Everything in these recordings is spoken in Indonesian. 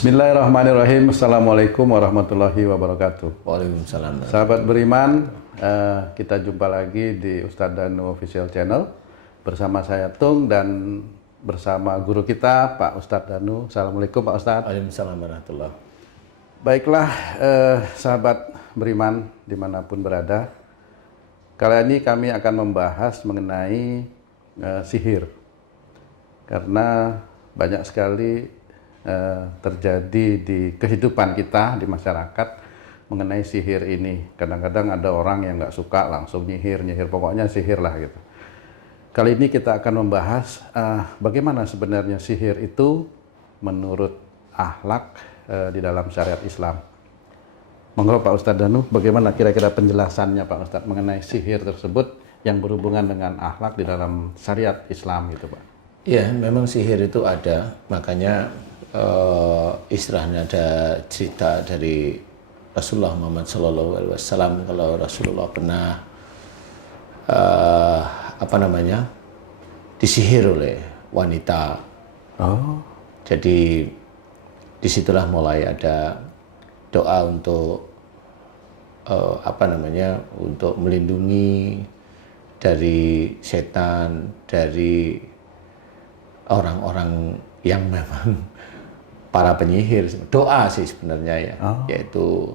Bismillahirrahmanirrahim. Assalamualaikum warahmatullahi wabarakatuh. Waalaikumsalam. Sahabat beriman, kita jumpa lagi di Ustadz Danu Official Channel bersama saya Tung dan bersama guru kita Pak Ustadz Danu. Assalamualaikum Pak Ustadz. Waalaikumsalam warahmatullahi. Baiklah, sahabat beriman dimanapun berada. Kali ini kami akan membahas mengenai sihir, karena banyak sekali terjadi di kehidupan kita, di masyarakat mengenai sihir ini. Kadang-kadang ada orang yang nggak suka langsung nyihir, pokoknya sihir lah gitu. Kali ini kita akan membahas bagaimana sebenarnya sihir itu menurut akhlak di dalam syariat Islam. Monggo Pak Ustadz Danu, bagaimana kira-kira penjelasannya Pak Ustadz mengenai sihir tersebut yang berhubungan dengan akhlak di dalam syariat Islam gitu Pak? Ya, memang sihir itu ada, makanya istilahnya ada cerita dari Rasulullah Muhammad SAW kalau Rasulullah pernah disihir oleh wanita. Oh. Jadi disitulah mulai ada doa untuk untuk melindungi dari setan, dari orang-orang yang memang para penyihir. Doa sih sebenarnya ya, yaitu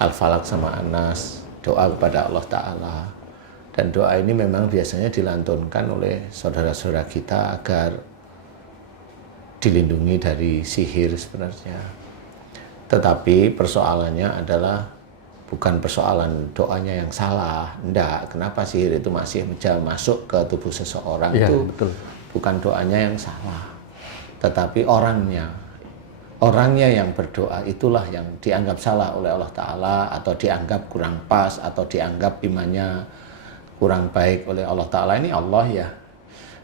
Al-Falaq sama An-Nas, doa kepada Allah Ta'ala. Dan doa ini memang biasanya dilantunkan oleh saudara-saudara kita agar dilindungi dari sihir sebenarnya. Tetapi persoalannya adalah bukan persoalan doanya yang salah. Enggak, kenapa sihir itu masih bisa masuk ke tubuh seseorang, ya, itu betul. Bukan doanya yang salah, tetapi orangnya yang berdoa itulah yang dianggap salah oleh Allah Ta'ala, atau dianggap kurang pas, atau dianggap imannya kurang baik oleh Allah Ta'ala. Ini Allah ya,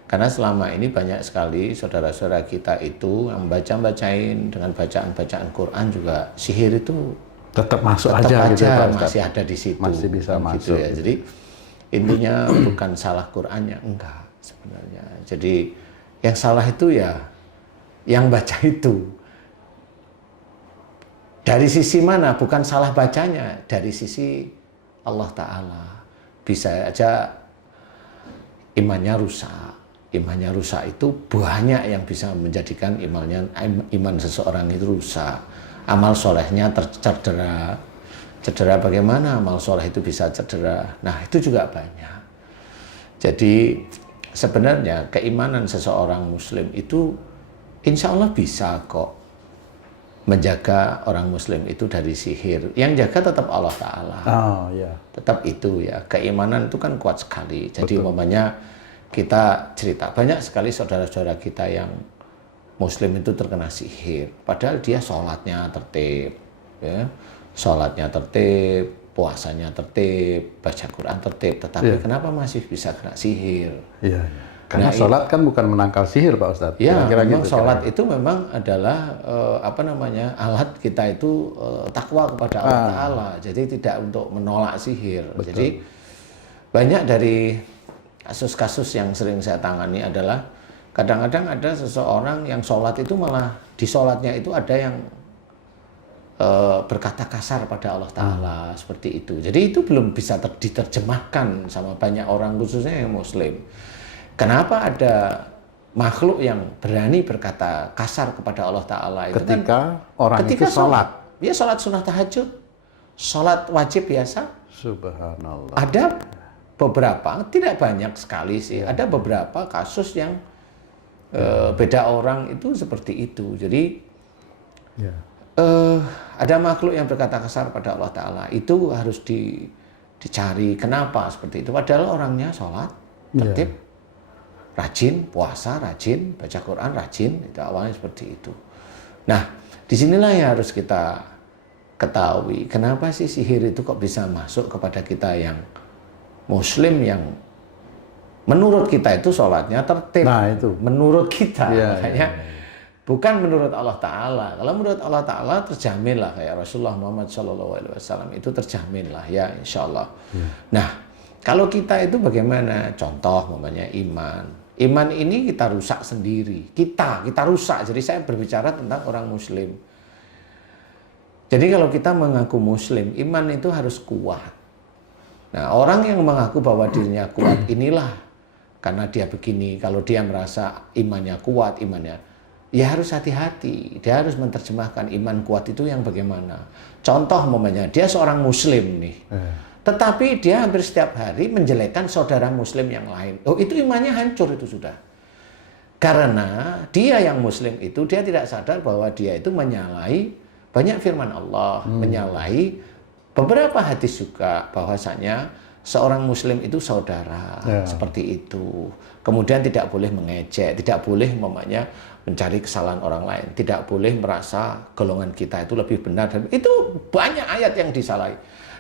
karena selama ini banyak sekali saudara-saudara kita itu yang bacain dengan bacaan-bacaan Quran juga sihir itu tetap masuk tetap aja gitu Pak Ustadz. masih ada di situ, masih bisa gitu masuk ya. Jadi intinya bukan salah Qurannya, enggak sebenarnya. Jadi yang salah itu ya yang baca itu. Dari sisi mana? Bukan salah bacanya, dari sisi Allah Ta'ala. Bisa aja imannya rusak. Imannya rusak itu banyak yang bisa menjadikan iman seseorang itu rusak. Amal solehnya tercedera. Cedera bagaimana amal soleh itu bisa cedera? Nah, itu juga banyak. Jadi sebenarnya keimanan seseorang muslim itu insya Allah bisa kok menjaga orang muslim itu dari sihir. Yang jaga tetap Allah Ta'ala. Oh, ya. Tetap itu ya. Keimanan itu kan kuat sekali. Jadi umpamanya kita cerita, banyak sekali saudara-saudara kita yang muslim itu terkena sihir. Padahal dia sholatnya tertib, ya. Sholatnya tertib, puasanya tertib, baca Quran tertib, tetapi kenapa masih bisa kena sihir? Iya. Karena sholat kan bukan menangkal sihir Pak Ustadz. Ya, Kira-kira memang gitu, sholat itu memang adalah alat kita itu takwa kepada Allah Ta'ala. Jadi tidak untuk menolak sihir. Betul. Jadi banyak dari kasus-kasus yang sering saya tangani adalah kadang-kadang ada seseorang yang sholat itu malah di sholatnya itu ada yang berkata kasar pada Allah Ta'ala, seperti itu. Jadi itu belum bisa diterjemahkan sama banyak orang, khususnya yang muslim. Kenapa ada makhluk yang berani berkata kasar kepada Allah Ta'ala itu ketika orang itu sholat. Dia sholat sunnah tahajud, sholat wajib biasa. Subhanallah. Ada beberapa, tidak banyak sekali sih, ada beberapa kasus yang beda orang itu seperti itu. Jadi ada makhluk yang berkata kasar pada Allah Ta'ala, itu harus dicari kenapa seperti itu. Padahal orangnya sholat, tertib, rajin, puasa, rajin, baca Quran, rajin, itu awalnya seperti itu. Nah, disinilah yang harus kita ketahui, kenapa sih sihir itu kok bisa masuk kepada kita yang muslim, yang menurut kita itu sholatnya tertib. Nah, itu. Menurut kita, makanya bukan menurut Allah Ta'ala. Kalau menurut Allah Ta'ala terjamin lah, kayak Rasulullah Muhammad SAW itu terjamin lah ya, insya Allah. Nah, kalau kita itu bagaimana? Contoh namanya iman. Iman ini kita rusak sendiri. Kita rusak. Jadi saya berbicara tentang orang muslim. Jadi kalau kita mengaku muslim, iman itu harus kuat. Nah, orang yang mengaku bahwa dirinya kuat inilah karena dia begini, kalau dia merasa imannya kuat, ya harus hati-hati. Dia harus menerjemahkan iman kuat itu yang bagaimana. Contoh momennya, dia seorang muslim nih. Tetapi dia hampir setiap hari menjelekkan saudara muslim yang lain. Oh, itu imannya hancur itu sudah. Karena dia yang muslim itu, dia tidak sadar bahwa dia itu menyalahi banyak firman Allah, menyalahi beberapa hadis juga bahwasanya seorang muslim itu saudara, seperti itu. Kemudian tidak boleh mengejek, tidak boleh mencari kesalahan orang lain, tidak boleh merasa golongan kita itu lebih benar. Itu banyak ayat yang disalahi.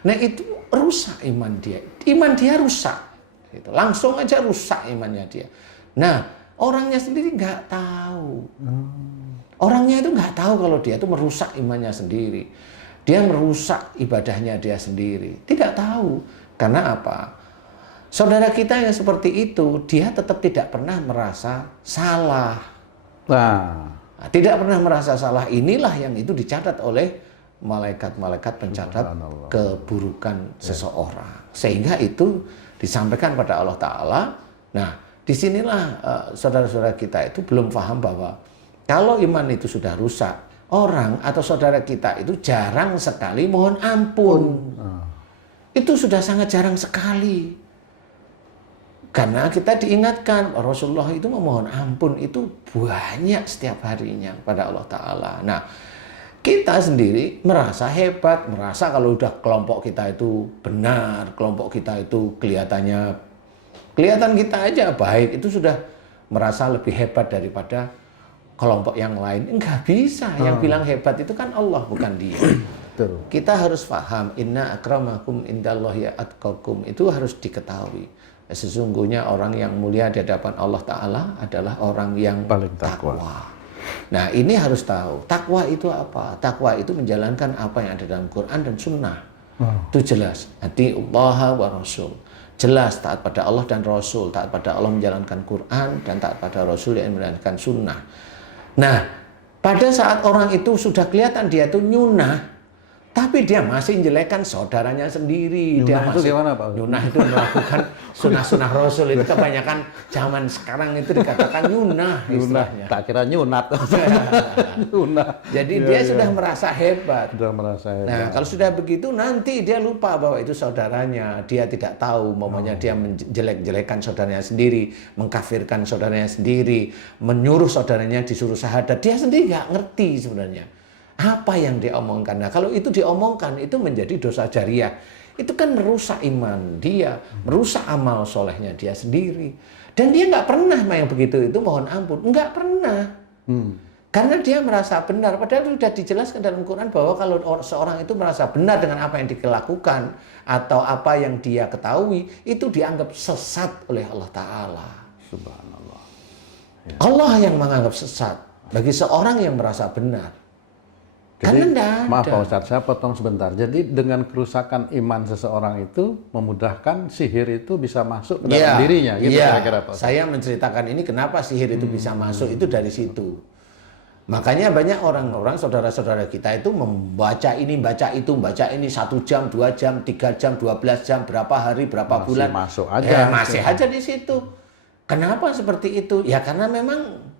Nah, itu rusak iman dia. Iman dia rusak. Gitu. Langsung aja rusak imannya dia. Nah, orangnya sendiri nggak tahu. Orangnya itu nggak tahu kalau dia itu merusak imannya sendiri. Dia merusak ibadahnya dia sendiri. Tidak tahu. Karena apa? Saudara kita yang seperti itu, dia tetap tidak pernah merasa salah. Tidak pernah merasa salah. Inilah yang itu dicatat oleh malaikat-malaikat pencatat keburukan seseorang. Sehingga itu disampaikan pada Allah Ta'ala. Nah, disinilah saudara-saudara kita itu belum paham bahwa kalau iman itu sudah rusak, orang atau saudara kita itu jarang sekali mohon ampun. Itu sudah sangat jarang sekali. Karena kita diingatkan Rasulullah itu memohon ampun itu banyak setiap harinya pada Allah Ta'ala. Nah, kita sendiri merasa hebat, merasa kalau udah kelompok kita itu benar, kelompok kita itu kelihatan kita aja baik, itu sudah merasa lebih hebat daripada kelompok yang lain. Enggak bisa. Yang bilang hebat itu kan Allah, bukan dia. Betul. Kita harus paham, inna akramakum indallahi atqakum. Itu harus diketahui. Sesungguhnya orang yang mulia di hadapan Allah Ta'ala adalah orang yang paling takwa. Nah, ini harus tahu. Takwa itu apa? Takwa itu menjalankan apa yang ada dalam Quran dan Sunnah. Itu jelas. Atiullaha wa Rasul. Jelas taat pada Allah dan Rasul. Taat pada Allah menjalankan Quran dan taat pada Rasul yang menjalankan Sunnah. Nah, pada saat orang itu sudah kelihatan dia itu nyunah, tapi dia masih menjelekkan saudaranya sendiri. Nyunah dia itu masih, gimana, Pak? Nyunah itu melakukan sunnah-sunnah Rasul. Itu kebanyakan zaman sekarang itu dikatakan nyunah istilahnya. Tak kira nyunat. Nyunah. Jadi dia sudah merasa hebat. Sudah merasa hebat. Nah, kalau sudah begitu nanti dia lupa bahwa itu saudaranya. Dia tidak tahu, momennya dia menjelek-jelekan saudaranya sendiri, mengkafirkan saudaranya sendiri, menyuruh saudaranya disuruh syahadat. Dia sendiri nggak ngerti sebenarnya apa yang dia omongkan. Nah, kalau itu diomongkan, itu menjadi dosa jariah. Itu kan merusak iman dia, merusak amal solehnya dia sendiri. Dan dia nggak pernah yang begitu itu mohon ampun. Nggak pernah. Karena dia merasa benar. Padahal sudah dijelaskan dalam Quran bahwa kalau seorang itu merasa benar dengan apa yang dilakukan atau apa yang dia ketahui, itu dianggap sesat oleh Allah Ta'ala. Subhanallah. Ya. Allah yang menganggap sesat bagi seorang yang merasa benar. Jadi, maaf Pak Ustadz, saya potong sebentar. Jadi dengan kerusakan iman seseorang itu memudahkan sihir itu bisa masuk ke dalam dirinya. Gitu kira-kira Pak Ustadz. Saya menceritakan ini kenapa sihir itu bisa masuk itu dari situ. Makanya banyak orang-orang saudara-saudara kita itu membaca ini, baca itu, baca ini 1 jam, 2 jam, 3 jam, 12 jam, berapa hari, berapa bulan. Masuk aja. Masih aja di situ. Kenapa seperti itu? Ya karena memang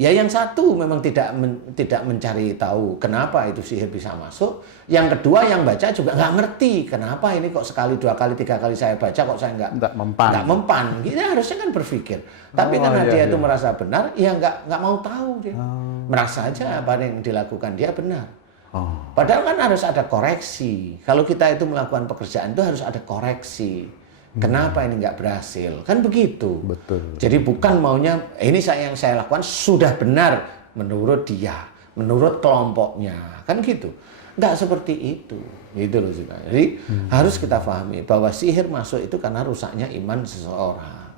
ya yang satu memang tidak mencari tahu kenapa itu sihir bisa masuk. Yang kedua yang baca juga nggak ngerti kenapa ini kok sekali, 2 kali, 3 kali saya baca kok saya nggak mempan. Kita harusnya kan berpikir. Tapi karena dia itu merasa benar, ya nggak mau tahu dia. Merasa aja apa yang dilakukan dia benar. Padahal kan harus ada koreksi. Kalau kita itu melakukan pekerjaan itu harus ada koreksi. Kenapa ini nggak berhasil? Kan begitu. Betul. Jadi bukan maunya ini yang saya lakukan sudah benar menurut dia, menurut kelompoknya, kan gitu. Nggak seperti itu, gitu loh sebenarnya. Jadi harus kita pahami bahwa sihir masuk itu karena rusaknya iman seseorang.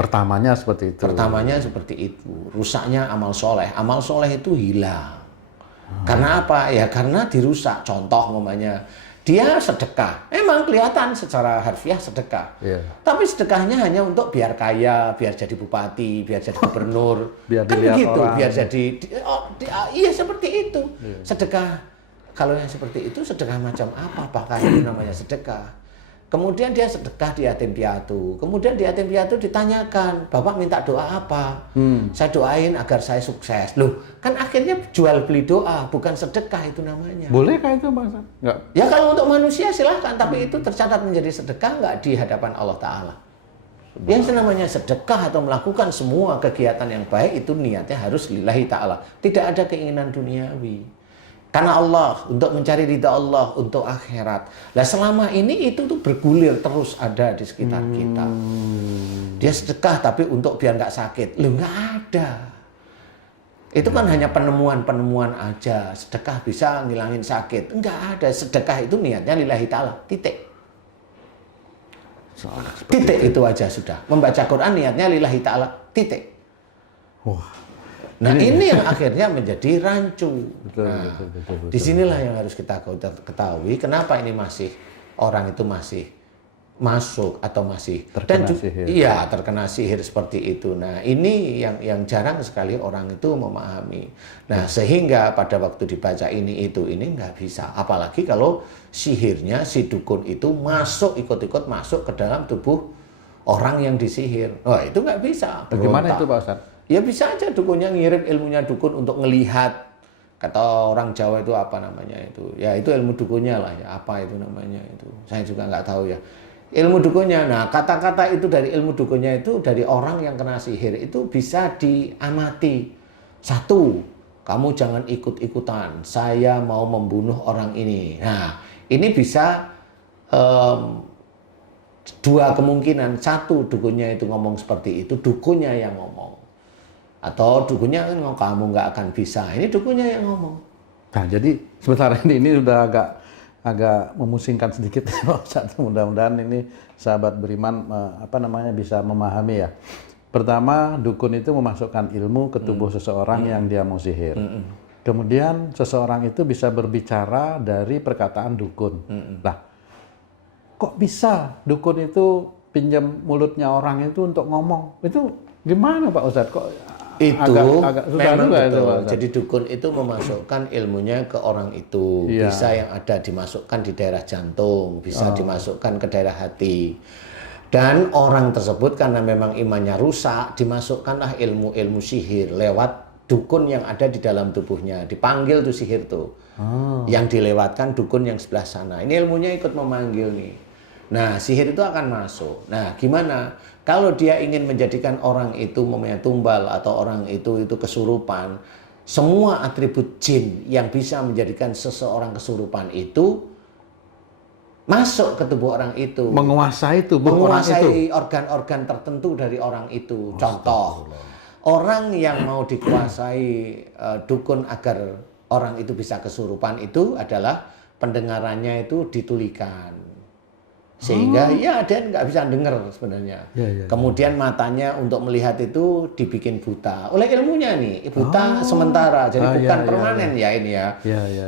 Pertamanya seperti itu. Pertamanya seperti itu. Rusaknya amal soleh. Amal soleh itu hilang. Karena apa? Ya karena dirusak. Contoh umpamanya dia sedekah, emang kelihatan secara harfiah sedekah. Tapi sedekahnya hanya untuk biar kaya, biar jadi bupati, biar jadi gubernur, biar kan begitu, orang. Biar jadi, iya seperti itu. Sedekah kalau yang seperti itu sedekah macam apa? Apakah itu namanya sedekah? Kemudian dia sedekah di yatim piatu. Kemudian di yatim piatu ditanyakan, Bapak minta doa apa? Saya doain agar saya sukses. Loh, kan akhirnya jual beli doa, bukan sedekah itu namanya. Bolehkah itu, Pak Ustadz? Enggak. Ya kalau untuk manusia silahkan, tapi itu tercatat menjadi sedekah nggak di hadapan Allah Ta'ala. Yang namanya sedekah atau melakukan semua kegiatan yang baik itu niatnya harus lillahi ta'ala. Tidak ada keinginan duniawi. Karena Allah, untuk mencari ridha Allah, untuk akhirat. Nah selama ini itu tuh bergulir terus ada di sekitar kita. Dia sedekah tapi untuk biar nggak sakit. Loh nggak ada. Itu kan hanya penemuan-penemuan aja. Sedekah bisa ngilangin sakit. Nggak ada. Sedekah itu niatnya lillahi ta'ala. Titik. Titik itu aja sudah. Membaca Quran niatnya lillahi ta'ala. Titik. Wah. Nah ini yang akhirnya menjadi rancu. Betul, Nah, betul. disinilah yang harus kita ketahui. Kenapa ini masih orang itu masih masuk atau masih Terkena sihir. Iya, terkena sihir seperti itu. Nah ini yang jarang sekali orang itu memahami. Nah sehingga pada waktu dibaca ini nggak bisa. Apalagi kalau sihirnya si dukun itu masuk ikut-ikut masuk ke dalam tubuh orang yang disihir. Wah itu nggak bisa. Bagaimana Berontak. itu, Pak Ustadz? Ya bisa aja dukunnya ngirim ilmunya dukun untuk ngelihat. Kata orang Jawa itu apa namanya itu? Ya itu ilmu dukunnya lah ya. Apa itu namanya itu? Saya juga nggak tahu ya. Ilmu dukunnya. Nah kata-kata itu dari ilmu dukunnya itu dari orang yang kena sihir itu bisa diamati. Satu, kamu jangan ikut-ikutan. Saya mau membunuh orang ini. Nah ini bisa dua kemungkinan. Satu, dukunnya itu ngomong seperti itu. Dukunnya yang ngomong. Atau dukunnya kan kamu nggak akan bisa. Ini dukunnya yang ngomong. Nah, jadi sebentar ini sudah agak memusingkan sedikit Pak Ustadz. Mudah-mudahan ini sahabat beriman bisa memahami ya. Pertama, dukun itu memasukkan ilmu ke tubuh seseorang yang dia mau sihir. Kemudian seseorang itu bisa berbicara dari perkataan dukun. Nah, kok bisa dukun itu pinjam mulutnya orang itu untuk ngomong? Itu gimana Pak Ustadz? Kok itu agak susah memang juga betul. itu, Pak Ustadz. Jadi dukun itu memasukkan ilmunya ke orang itu. Iya. Bisa yang ada dimasukkan di daerah jantung, bisa dimasukkan ke daerah hati. Dan orang tersebut karena memang imannya rusak, dimasukkanlah ilmu-ilmu sihir lewat dukun yang ada di dalam tubuhnya. Dipanggil tuh sihir tuh. Yang dilewatkan dukun yang sebelah sana. Ini ilmunya ikut memanggil nih. Nah, sihir itu akan masuk. Nah, gimana? Kalau dia ingin menjadikan orang itu mempunyai tumbal atau orang itu kesurupan, semua atribut jin yang bisa menjadikan seseorang kesurupan itu masuk ke tubuh orang itu. Menguasai tubuh orang itu. Menguasai organ-organ tertentu dari orang itu. Contoh, orang yang mau dikuasai dukun agar orang itu bisa kesurupan itu adalah pendengarannya itu ditulikan. Sehingga ya dia nggak bisa dengar sebenarnya. Kemudian matanya untuk melihat itu dibikin buta oleh ilmunya nih, buta sementara, jadi bukan permanen ya ini ya.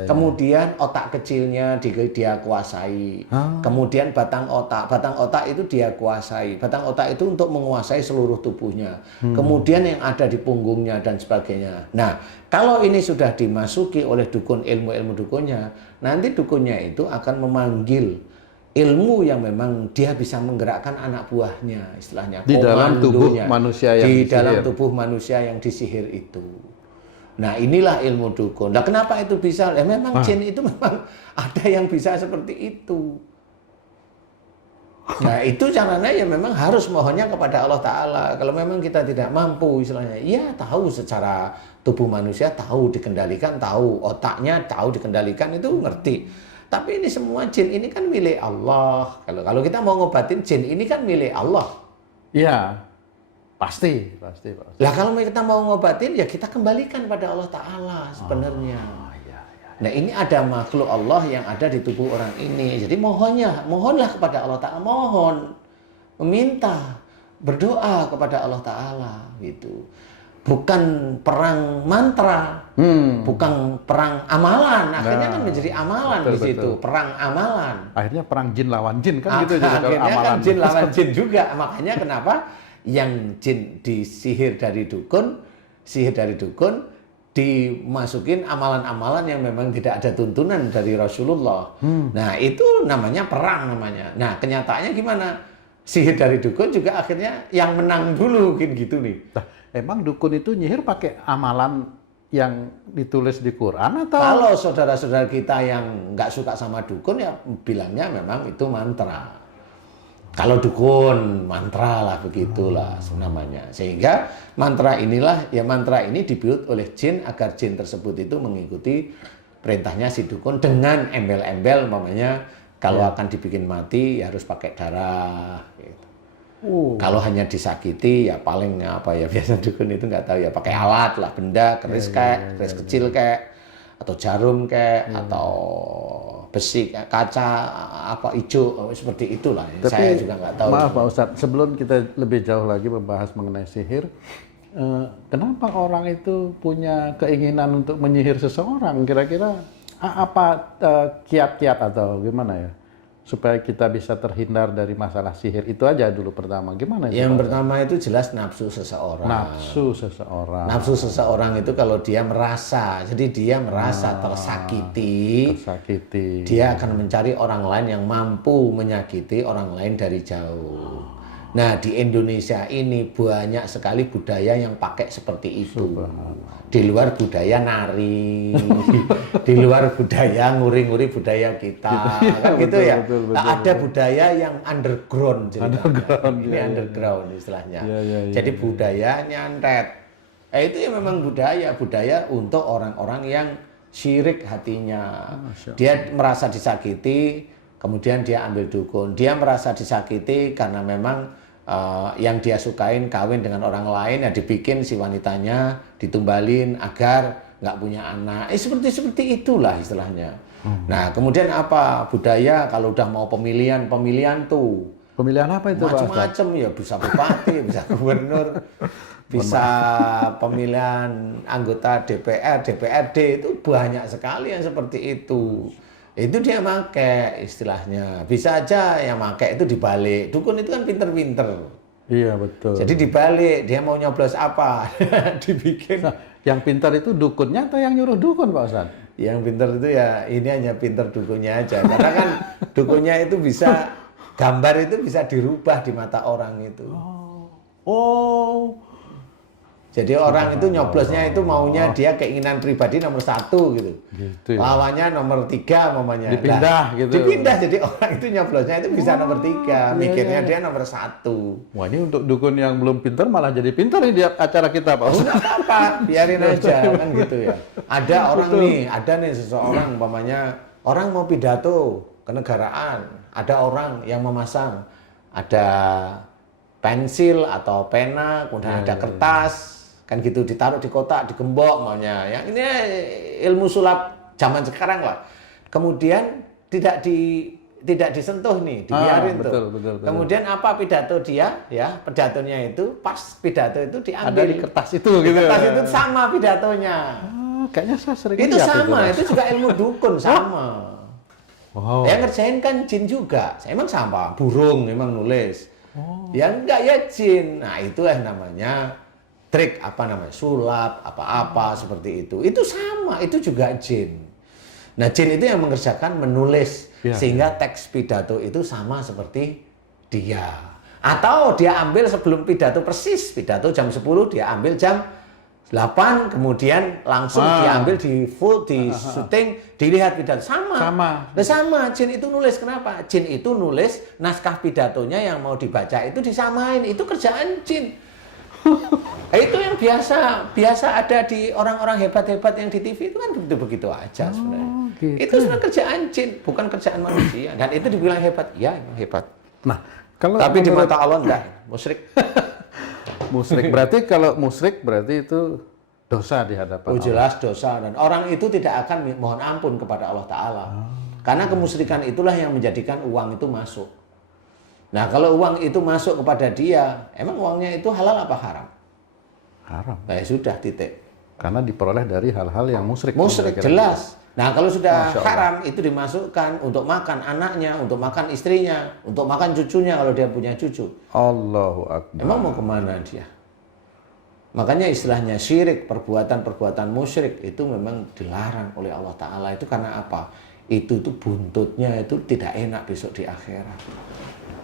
Kemudian otak kecilnya dia kuasai. Kemudian batang otak itu dia kuasai. Batang otak itu untuk menguasai seluruh tubuhnya. Kemudian yang ada di punggungnya dan sebagainya. Nah, kalau ini sudah dimasuki oleh dukun, ilmu-ilmu dukunnya, nanti dukunnya itu akan memanggil ilmu yang memang dia bisa menggerakkan anak buahnya, istilahnya Di dalam tubuh manusia yang di disihir. dalam tubuh manusia yang disihir itu. Nah inilah ilmu dukun. Nah kenapa itu bisa? Ya memang jin itu memang ada yang bisa seperti itu. Nah itu caranya ya memang harus mohonnya kepada Allah Ta'ala. Kalau memang kita tidak mampu istilahnya, ya tahu secara tubuh manusia, tahu dikendalikan, tahu otaknya, tahu dikendalikan, itu ngerti. Tapi ini semua jin ini kan milik Allah. Kalau kita mau ngobatin jin ini kan milik Allah. Iya, pasti. Lah kalau kita mau ngobatin ya kita kembalikan pada Allah Ta'ala sebenarnya. Nah ini ada makhluk Allah yang ada di tubuh orang ini. Jadi mohonlah kepada Allah Ta'ala. Meminta, berdoa kepada Allah Ta'ala gitu. Bukan perang mantra, bukan perang amalan. Akhirnya kan menjadi amalan di situ, perang amalan. Akhirnya perang jin lawan jin kan gitu. Akhirnya kan jin lawan jin juga. Makanya kenapa yang jin disihir dari dukun, dimasukin amalan-amalan yang memang tidak ada tuntunan dari Rasulullah. Nah, itu namanya perang namanya. Nah, kenyataannya gimana? Sihir dari dukun juga akhirnya yang menang dulu, gitu nih. Nah, emang dukun itu nyihir pakai amalan yang ditulis di Quran atau? Kalau saudara-saudara kita yang nggak suka sama dukun ya bilangnya memang itu mantra. Kalau dukun, mantra lah begitulah namanya. Sehingga mantra ini dibuat oleh jin agar jin tersebut itu mengikuti perintahnya si dukun dengan embel-embel, umpamanya kalau akan dibikin mati ya harus pakai darah. Gitu. Kalau hanya disakiti ya paling apa ya biasa dukun itu nggak tahu ya pakai alat lah, benda keris keris kecil kayak atau jarum atau besi kaca apa hijau seperti itulah. Tapi, saya juga nggak tahu. Maaf Pak Ustadz, sebelum kita lebih jauh lagi membahas mengenai sihir, kenapa orang itu punya keinginan untuk menyihir seseorang? Kira-kira apa kiat-kiat atau gimana ya? Supaya kita bisa terhindar dari masalah sihir itu aja dulu pertama. Gimana itu? Yang pertama itu jelas nafsu seseorang. Nafsu seseorang. Nafsu seseorang itu kalau dia merasa, jadi dia merasa tersakiti, dia akan mencari orang lain yang mampu menyakiti orang lain dari jauh. Nah, di Indonesia ini banyak sekali budaya yang pakai seperti itu. Di luar budaya nari, di luar budaya nguri-nguri budaya kita, kan gitu ya. Betul, ada budaya yang underground, ini underground istilahnya. Jadi budaya nyantet. Itu ya memang budaya untuk orang-orang yang syirik hatinya. Dia merasa disakiti, kemudian dia ambil dukun. Dia merasa disakiti karena memang yang dia sukain kawin dengan orang lain, ya dibikin si wanitanya ditumbalin agar nggak punya anak. Seperti itulah istilahnya. Nah, kemudian apa budaya kalau udah mau pemilihan tuh. Pemilihan apa itu? Macam-macam ya, bisa bupati, bisa gubernur, bisa pemilihan anggota DPR, DPRD, itu banyak sekali yang seperti itu. Itu dia make istilahnya. Bisa aja yang make itu dibalik. Dukun itu kan pinter-pinter. Iya, betul. Jadi dibalik, dia mau nyoblos apa? Dibikin. Nah, yang pintar itu dukunnya atau yang nyuruh dukun, Pak Ustadz? Yang pintar itu ya ini hanya pinter dukunnya aja. Karena kan dukunnya itu bisa, gambar itu bisa dirubah di mata orang itu. Jadi orang itu nyoblosnya itu maunya dia keinginan pribadi nomor 1 gitu. Ya? Lawannya nomor 3 mamanya. Dipindah gitu. Dipindah, jadi orang itu nyoblosnya itu bisa nomor 3. Mikirnya dia nomor 1. Wah, ini untuk dukun yang belum pintar malah jadi pintar nih di acara kita, Pak. Enggak apa-apa, biarin aja kan gitu ya. Ada orang ada nih seseorang mamanya, orang mau pidato kenegaraan, ada orang yang memasang ada pensil atau pena, kemudian ada kertas. Kan gitu ditaruh di kotak, digembok maunya. Yang ini ilmu sulap zaman sekarang lah. Kemudian tidak disentuh nih, dibiarin tuh. Betul. Kemudian apa pidato dia? Ya, pidatonya itu pas pidato itu diambil. Ada di kertas itu gitu. Kertas itu sama pidatonya. Kayaknya saya sering Itu lihat sama, itu juga ilmu dukun sama. Wow. Yang ngerjain kan jin juga. Emang sama, burung emang nulis. Yang enggak ya jin. Nah, itu namanya trik sulap apa-apa seperti itu. Itu sama, itu juga jin. Nah, jin itu yang mengerjakan menulis sehingga teks pidato itu sama seperti dia. Atau dia ambil sebelum pidato persis, pidato jam 10 dia ambil jam 8, kemudian langsung diambil di syuting, dilihat pidato sama. Sama, jin itu nulis. Kenapa? Jin itu nulis naskah pidatonya yang mau dibaca itu disamain. Itu kerjaan jin. Itu yang biasa ada di orang-orang hebat-hebat yang di TV itu kan begitu aja sebenarnya. Gitu. Itu sebenarnya kerjaan jin, bukan kerjaan manusia. Dan itu dibilang hebat, ya hebat. Nah, tapi di mata Allah enggak, musyrik. Musyrik berarti kalau musyrik berarti itu dosa di hadapan Allah. Jelas dosa, dan orang itu tidak akan mohon ampun kepada Allah Ta'ala. Karena kemusyrikan itulah yang menjadikan uang itu masuk. Nah, kalau uang itu masuk kepada dia, emang uangnya itu halal apa haram? Haram. Nah, ya sudah, titik. Karena diperoleh dari hal-hal yang musyrik. Musyrik, jelas. Nah, kalau sudah haram, itu dimasukkan untuk makan anaknya, untuk makan istrinya, untuk makan cucunya kalau dia punya cucu. Allahu Akbar. Emang mau kemana dia? Makanya istilahnya syirik, perbuatan-perbuatan musyrik itu memang dilarang oleh Allah Ta'ala. Itu karena apa? Itu buntutnya itu tidak enak besok di akhirat.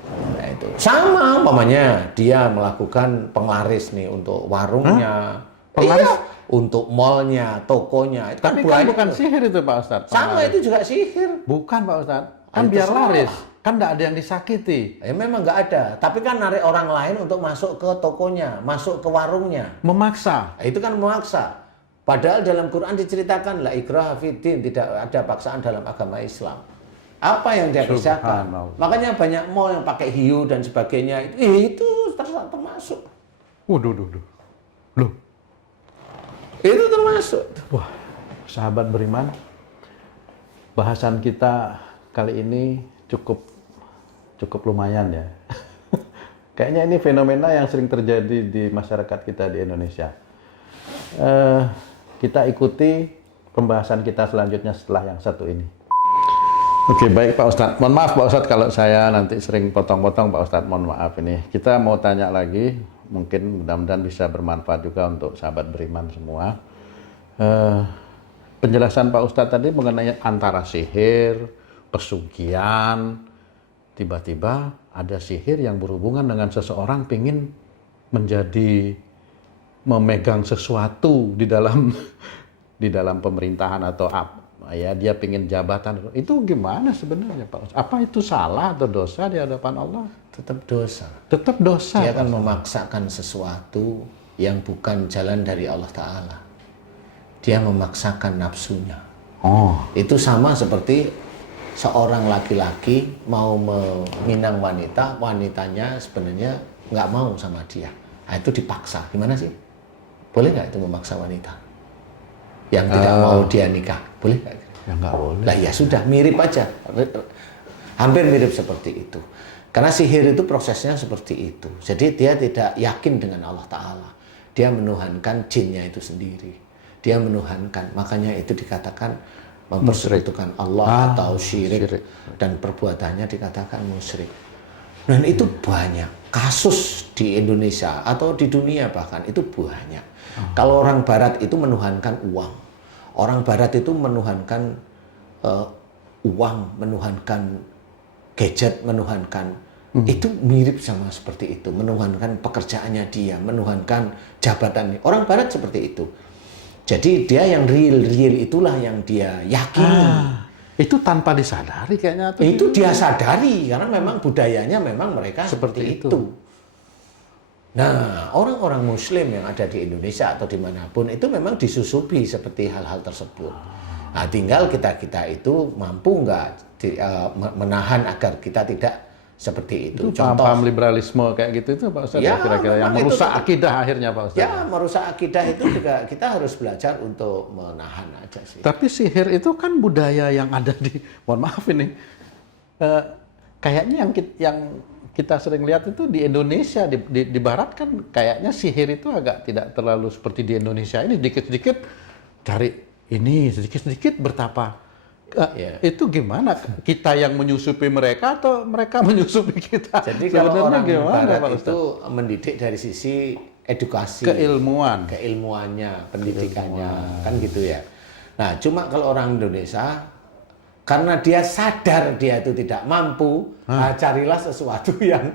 Nah, itu sama umpamanya dia melakukan penglaris nih untuk warungnya, Penglaris? iya, untuk mallnya, tokonya. Itu Tapi kan banyak bukan tuh. sihir itu Pak Ustadz. Sama Penglaris. itu juga sihir. Bukan Pak Ustadz. Kan Itu biar salah. laris. Kan nggak ada yang disakiti. Ya memang nggak ada. Tapi kan narik orang lain untuk masuk ke tokonya, masuk ke warungnya. Memaksa. Nah, itu kan memaksa. Padahal dalam Quran diceritakan la ikraha fiddin, tidak ada paksaan dalam agama Islam. Apa yang dia kerjakan? Subhanallah. Makanya banyak mall yang pakai hiu dan sebagainya itu termasuk. Waduh, loh. Itu termasuk. Wah, sahabat beriman, bahasan kita kali ini cukup lumayan ya. Kayaknya ini fenomena yang sering terjadi di masyarakat kita di Indonesia. Kita ikuti pembahasan kita selanjutnya setelah yang satu ini. Oke, baik Pak Ustadz. Mohon maaf Pak Ustadz kalau saya nanti sering potong-potong Pak Ustadz. Mohon maaf ini. Kita mau tanya lagi, mungkin mudah-mudahan bisa bermanfaat juga untuk sahabat beriman semua. Penjelasan Pak Ustadz tadi mengenai antara sihir, pesugihan, tiba-tiba ada sihir yang berhubungan dengan seseorang pingin memegang sesuatu di dalam pemerintahan atau apa. Ya, dia pingin jabatan. Itu gimana sebenarnya Pak? Apa itu salah atau dosa di hadapan Allah? Tetap dosa. Tetap dosa. Dia akan memaksakan sesuatu yang bukan jalan dari Allah Ta'ala. Dia memaksakan nafsunya. Oh. Itu sama seperti seorang laki-laki mau meminang wanita, wanitanya sebenarnya nggak mau sama dia. Nah, itu dipaksa. Gimana sih? Boleh nggak itu memaksa wanita yang tidak mau dia nikah? Boleh nggak? Ya nggak boleh. Lah ya sudah, mirip aja. Hampir mirip seperti itu. Karena sihir itu prosesnya seperti itu. Jadi dia tidak yakin dengan Allah Ta'ala. Dia menuhankan jinnya itu sendiri. Dia menuhankan. Makanya itu dikatakan mempersekutukan Allah atau syirik. Dan perbuatannya dikatakan musyrik. Dan itu banyak. Kasus di Indonesia atau di dunia bahkan itu banyak. Kalau orang Barat itu menuhankan uang. Orang Barat itu menuhankan uang, menuhankan gadget, menuhankan. Itu mirip sama seperti itu. Menuhankan pekerjaannya dia, menuhankan jabatannya. Orang Barat seperti itu. Jadi dia yang real itulah yang dia yakini. Itu tanpa disadari kayaknya. Itu dia sadari karena memang budayanya memang mereka seperti itu. Nah, orang-orang Muslim yang ada di Indonesia atau dimanapun itu memang disusupi seperti hal-hal tersebut. Nah, tinggal kita itu mampu nggak menahan agar kita tidak seperti itu. Itu paham liberalisme kayak gitu itu Pak Ustadz Ya, kira-kira yang memang merusak itu- akidah akhirnya Pak Ustadz. Ya, merusak akidah itu juga kita harus belajar untuk menahan aja sih. Tapi sihir itu kan budaya yang ada di, mohon maaf ini, kayaknya yang kita sering lihat itu di Indonesia, di Barat kan kayaknya sihir itu agak tidak terlalu seperti di Indonesia ini, sedikit-sedikit cari ini, sedikit-sedikit bertapa. Itu gimana? Kita yang menyusupi mereka atau mereka menyusupi kita? Jadi kalau Sebenarnya orang gimana, Barat Pak itu Ustadz? mendidik dari sisi edukasi, keilmuannya, pendidikannya, kan gitu ya. Nah, cuma kalau orang Indonesia, karena dia sadar dia itu tidak mampu, carilah sesuatu yang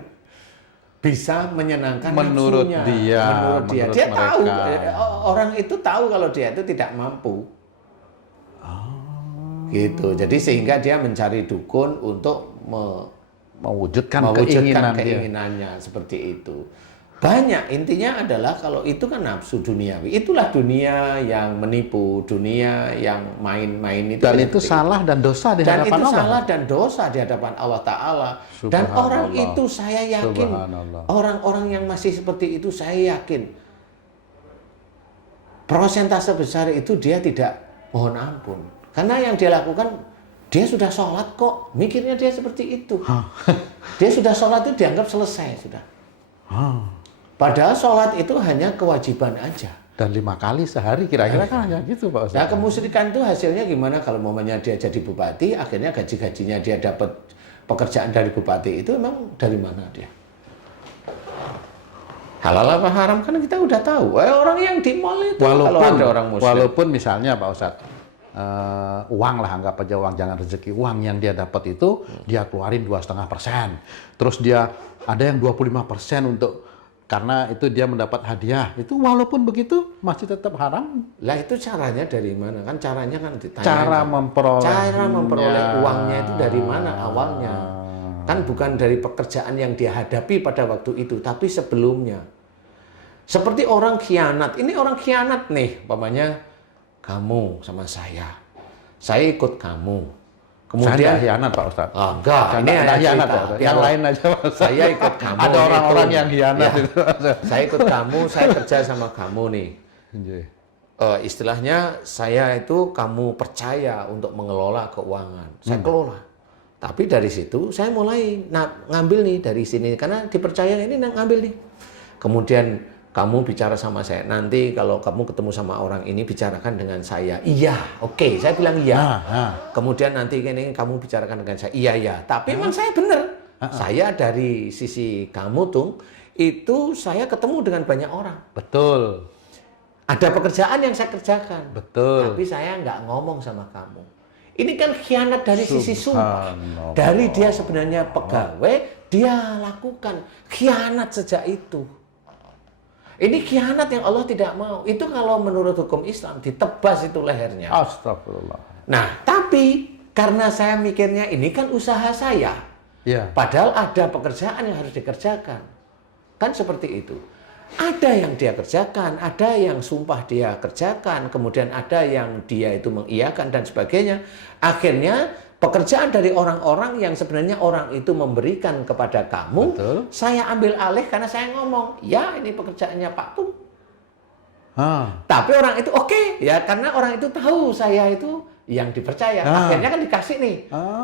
bisa menyenangkan Menurut nafsunya. dia, Menurut dia menurut tahu, mereka. orang itu tahu kalau dia itu tidak mampu. Gitu. Jadi sehingga dia mencari dukun untuk Mewujudkan mewujudkan keinginan dia. keinginannya seperti itu. Banyak, intinya adalah kalau itu kan nafsu duniawi. Itulah dunia yang menipu, dunia yang main-main itu. Dan seperti itu salah dan dosa di Dan hadapan itu Allah. salah dan dosa di hadapan Allah Ta'ala. Dan Subhanallah. orang itu saya yakin, Subhanallah. orang-orang yang masih seperti itu saya yakin, prosentase besar itu dia tidak mohon ampun. Karena yang dia lakukan, dia sudah sholat kok, mikirnya dia seperti itu. Dia sudah sholat itu dianggap selesai sudah. Padahal sholat itu hanya kewajiban aja. Dan 5 kali sehari kira-kira kan hanya gitu Pak Ustadz. Nah, kemusyrikan itu hasilnya gimana kalau momennya dia jadi bupati, akhirnya gaji-gajinya dia dapat pekerjaan dari bupati, itu memang dari mana dia? Halal apa haram kan kita udah tahu. Orang yang di mall itu kalau ada orang muslim. Walaupun misalnya Pak Ustadz, uang lah, anggap aja uang, jangan rezeki, uang yang dia dapat itu dia keluarin 2,5%. Terus dia ada yang 25% untuk, karena itu dia mendapat hadiah. Itu walaupun begitu masih tetap haram. Lah itu caranya dari mana? Kan caranya kan ditanya. Cara memperoleh uangnya itu dari mana awalnya? Kan bukan dari pekerjaan yang dia hadapi pada waktu itu, tapi sebelumnya. Seperti orang khianat. Ini orang khianat nih, umpamanya kamu sama saya ikut kamu. Kemudian saya khianat Pak Ustadz. Oh, enggak, ini hanya khianat, cerita. Pak. Yang lain aja Pak Ustadz. Saya ikut kamu. Ada orang-orang yang khianat ya, itu. Saya ikut kamu, saya kerja sama kamu nih. Istilahnya saya itu kamu percaya untuk mengelola keuangan. Saya kelola. Tapi dari situ saya mulai ngambil nih dari sini karena dipercaya ini ngambil nih. Kemudian kamu bicara sama saya, nanti kalau kamu ketemu sama orang ini bicarakan dengan saya. Iya, oke, saya bilang iya. Kemudian nanti ini kamu bicarakan dengan saya. Iya. Tapi memang saya benar. Saya dari sisi kamu tuh, itu saya ketemu dengan banyak orang. Betul. Ada pekerjaan yang saya kerjakan. Betul. Tapi saya nggak ngomong sama kamu. Ini kan khianat dari sisi sumpah. Dari dia sebenarnya pegawai, dia lakukan khianat sejak itu. Ini khianat yang Allah tidak mau. Itu kalau menurut hukum Islam ditebas itu lehernya. Astagfirullah. Nah, tapi karena saya mikirnya ini kan usaha saya. Ya. Padahal ada pekerjaan yang harus dikerjakan. Kan seperti itu. Ada yang dia kerjakan, ada yang sumpah dia kerjakan, kemudian ada yang dia itu mengiyakan dan sebagainya. Akhirnya pekerjaan dari orang-orang yang sebenarnya orang itu memberikan kepada kamu, betul, saya ambil alih karena saya ngomong, ya ini pekerjaannya Pak Tung. Tapi orang itu oke, ya karena orang itu tahu saya itu yang dipercaya. Akhirnya kan dikasih nih.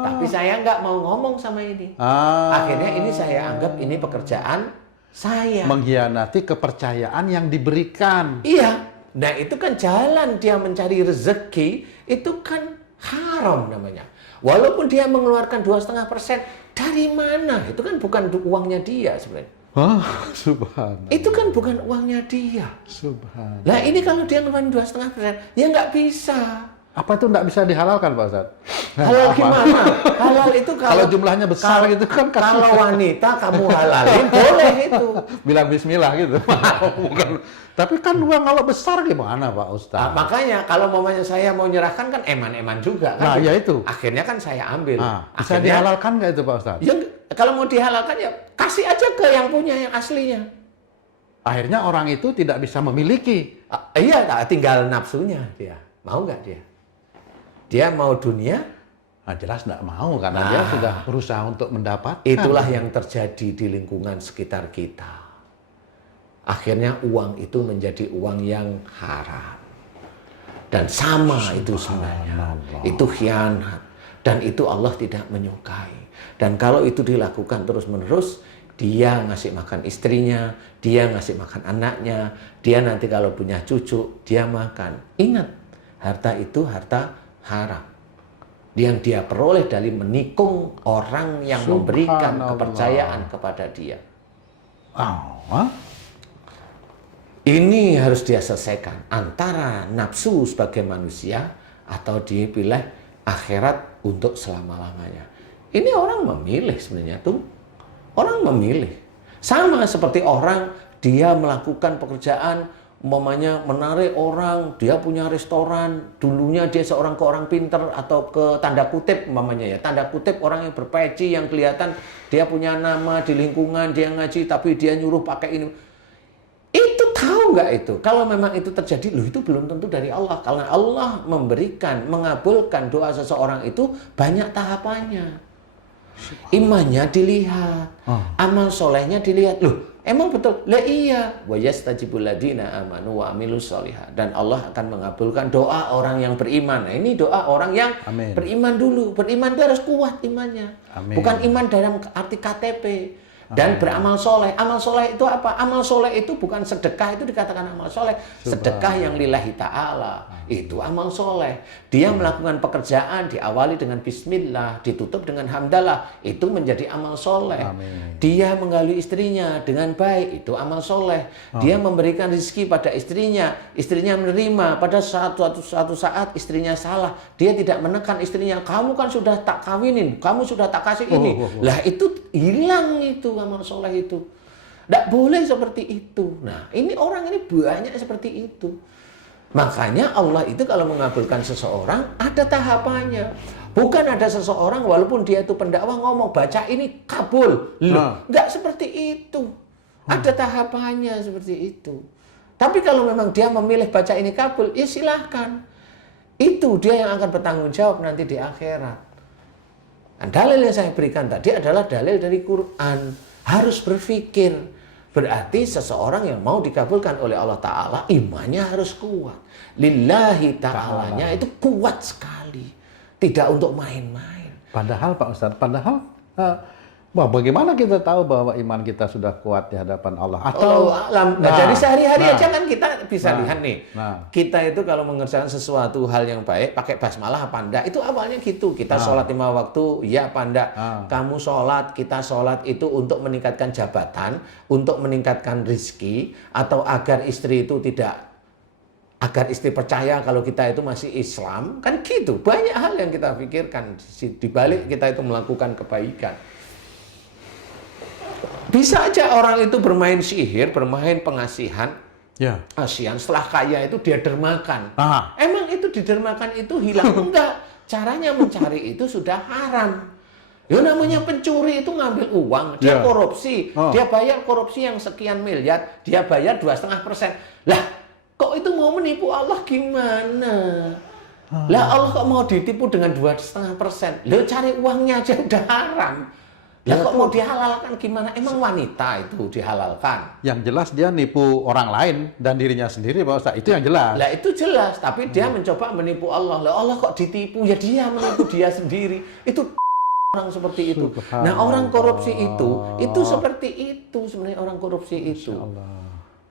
Tapi saya nggak mau ngomong sama ini. Akhirnya ini saya anggap ini pekerjaan saya. Mengkhianati kepercayaan yang diberikan. Iya. Nah itu kan jalan dia mencari rezeki, itu kan haram namanya. Walaupun dia mengeluarkan 2,5%, dari mana? Itu kan bukan uangnya dia sebenarnya. Subhanallah. Itu kan bukan uangnya dia. Subhanallah. Nah ini kalau dia ngeluarin 2,5%, ya nggak bisa. Apa itu nggak bisa dihalalkan Pak Ustadz? Halal gimana? Halal itu kalau jumlahnya besar gitu kan. Kalau wanita kamu halalin, boleh itu. Bilang bismillah gitu. Bukan. Tapi kan uang kalau besar gimana Pak Ustadz? Makanya kalau mamanya saya mau nyerahkan kan eman-eman juga kan. Nah ya itu. Akhirnya kan saya ambil. Bisa dihalalkan nggak itu Pak Ustadz? Ya, kalau mau dihalalkan ya kasih aja ke yang punya yang aslinya. Akhirnya orang itu tidak bisa memiliki. Iya, tinggal nafsunya dia. Mau nggak dia? Dia mau dunia? Jelas nggak mau karena dia sudah berusaha untuk mendapatkan. Itulah yang terjadi di lingkungan sekitar kita. Akhirnya uang itu menjadi uang yang haram. Dan sama itu sebenarnya. Itu khianat. Dan itu Allah tidak menyukai. Dan kalau itu dilakukan terus-menerus, dia ngasih makan istrinya, dia ngasih makan anaknya, dia nanti kalau punya cucu, dia makan. Ingat, harta itu harta haram. Yang dia peroleh dari menikung orang yang memberikan kepercayaan kepada dia. Ini harus dia selesaikan antara nafsu sebagai manusia atau dipilih akhirat untuk selama-lamanya. Ini orang memilih sebenarnya tuh. Orang memilih. Sama seperti orang dia melakukan pekerjaan umpamanya menarik orang, dia punya restoran, dulunya dia seorang pinter atau ke tanda kutip umpamanya ya, tanda kutip orang yang berpeci yang kelihatan dia punya nama di lingkungan, dia ngaji tapi dia nyuruh pakai ini. Itu tahu nggak itu? Kalau memang itu terjadi, loh itu belum tentu dari Allah. Karena Allah memberikan, mengabulkan doa seseorang itu banyak tahapannya. Imannya dilihat, amal solehnya dilihat. Loh, emang betul? Lah iya. Wa yastajibul ladina amanu wa amilus sholihat. Dan Allah akan mengabulkan doa orang yang beriman. Nah, ini doa orang yang beriman dulu. Beriman itu harus kuat imannya. Bukan iman dalam arti KTP. dan beramal soleh. Amal soleh itu apa? Amal soleh itu bukan sedekah, itu dikatakan amal soleh. Sedekah yang lillahi ta'ala, itu amal soleh. Dia melakukan pekerjaan diawali dengan bismillah, ditutup dengan hamdalah, itu menjadi amal soleh. Dia menggauli istrinya dengan baik, itu amal soleh. Dia memberikan rezeki pada istrinya menerima. Pada suatu saat istrinya salah, dia tidak menekan istrinya, kamu kan sudah tak kawinin, kamu sudah tak kasih ini. Lah itu hilang itu amal soleh itu. Tidak boleh seperti itu. Nah, ini orang ini banyak seperti itu. Makanya Allah itu kalau mengabulkan seseorang ada tahapannya. Bukan ada seseorang walaupun dia itu pendakwah ngomong baca ini kabul. Loh, enggak seperti itu. Ada tahapannya seperti itu. Tapi kalau memang dia memilih baca ini kabul, ya silahkan. Itu dia yang akan bertanggung jawab nanti di akhirat. Nah, dalil yang saya berikan tadi adalah dalil dari Quran. Harus berpikir. Berarti seseorang yang mau dikabulkan oleh Allah Ta'ala, imannya harus kuat. Lillahi Ta'alanya itu kuat sekali. Tidak untuk main-main. Padahal Pak Ustadz, bagaimana kita tahu bahwa iman kita sudah kuat di hadapan Allah? Atau dari sehari-hari aja kan kita bisa lihat nih. Kita itu kalau mengerjakan sesuatu hal yang baik, pakai basmalah apa enggak, itu awalnya gitu. Kita sholat 5 waktu, ya apa enggak. Kamu sholat, kita sholat itu untuk meningkatkan jabatan, untuk meningkatkan rezeki, atau agar istri itu agar istri percaya kalau kita itu masih Islam. Kan gitu, banyak hal yang kita pikirkan. Di balik kita itu melakukan kebaikan. Bisa aja orang itu bermain sihir, bermain pengasihan, asian, setelah kaya itu dia dermakan. Emang itu didermakan itu hilang? Enggak. Caranya mencari itu sudah haram. Ya namanya pencuri itu ngambil uang, dia korupsi, dia bayar korupsi yang sekian miliar, dia bayar 2,5%. Lah, kok itu mau menipu Allah gimana? Lah Allah kok mau ditipu dengan 2,5%? Lo cari uangnya aja udah haram. Lah kok mau dihalalkan gimana? Emang wanita itu dihalalkan? Yang jelas dia nipu orang lain dan dirinya sendiri, Pak Ustadz. Itu yang jelas. Lah itu jelas, tapi dia mencoba menipu Allah. Lah Allah kok ditipu? Ya dia menipu dia sendiri. Itu orang seperti itu. Nah, orang korupsi itu seperti itu sebenarnya orang korupsi itu.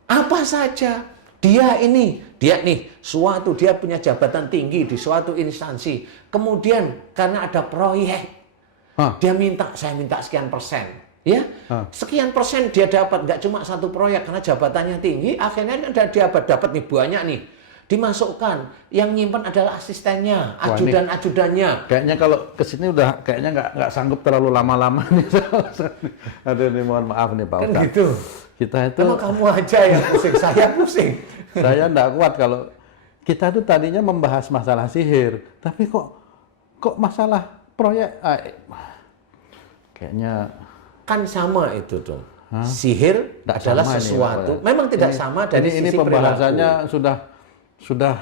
Apa saja. Dia nih suatu dia punya jabatan tinggi di suatu instansi. Kemudian karena ada proyek dia saya minta sekian persen, ya, sekian persen dia dapat, nggak cuma satu proyek karena jabatannya tinggi, akhirnya dia dapat nih banyak nih, dimasukkan, yang nyimpan adalah asistennya, ajudan-ajudannya. Kayaknya kalau kesini udah kayaknya nggak sanggup terlalu lama-lama nih. Aduh, nih mohon maaf nih Pak Ustadz. Kan gitu. Kita itu. Emang kamu aja yang pusing, saya pusing. Saya nggak kuat kalau kita tuh tadinya membahas masalah sihir, tapi kok masalah proyek. Kayaknya kan sama itu dong. Sihir adalah sesuatu. Ini, memang tidak sama dari sisi ini pembahasannya sudah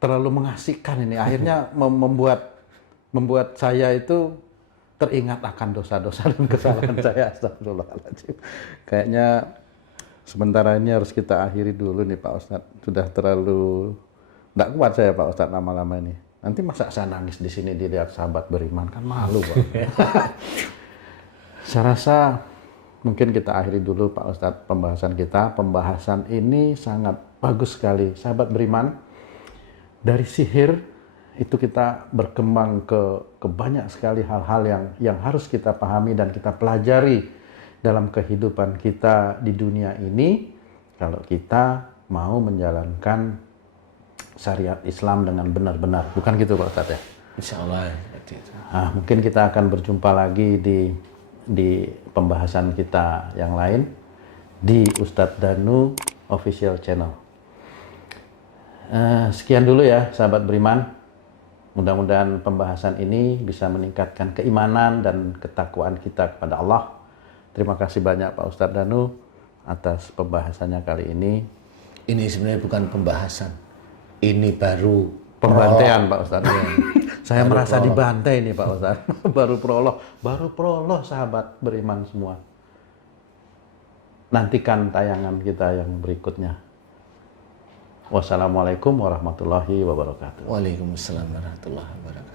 terlalu mengasihkan ini. Akhirnya membuat saya itu teringat akan dosa-dosa dan kesalahan saya. Astagfirullahaladzim. Kayaknya sementara ini harus kita akhiri dulu nih Pak Ustadz. Sudah terlalu tidak kuat saya Pak Ustadz lama-lama ini. Nanti masa saya nangis di sini dilihat sahabat beriman, kan malu Pak. Saya rasa mungkin kita akhiri dulu Pak Ustadz pembahasan kita. Pembahasan ini sangat bagus sekali. Sahabat beriman, dari sihir itu kita berkembang ke banyak sekali hal-hal yang harus kita pahami dan kita pelajari dalam kehidupan kita di dunia ini. Kalau kita mau menjalankan syariat Islam dengan benar-benar. Bukan gitu Pak Ustadz ya? Insya Allah. Mungkin kita akan berjumpa lagi di pembahasan kita yang lain di Ustadz Danu Official Channel. Sekian dulu ya sahabat beriman. Mudah-mudahan pembahasan ini bisa meningkatkan keimanan dan ketakwaan kita kepada Allah. Terima kasih banyak Pak Ustadz Danu atas pembahasannya kali ini. Ini sebenarnya bukan pembahasan. Ini baru pembantaian Pak Ustadz. Saya merasa dibantai nih Pak Ustadz. baru prolog sahabat beriman semua. Nantikan tayangan kita yang berikutnya. Wassalamualaikum warahmatullahi wabarakatuh. Waalaikumsalam warahmatullahi wabarakatuh.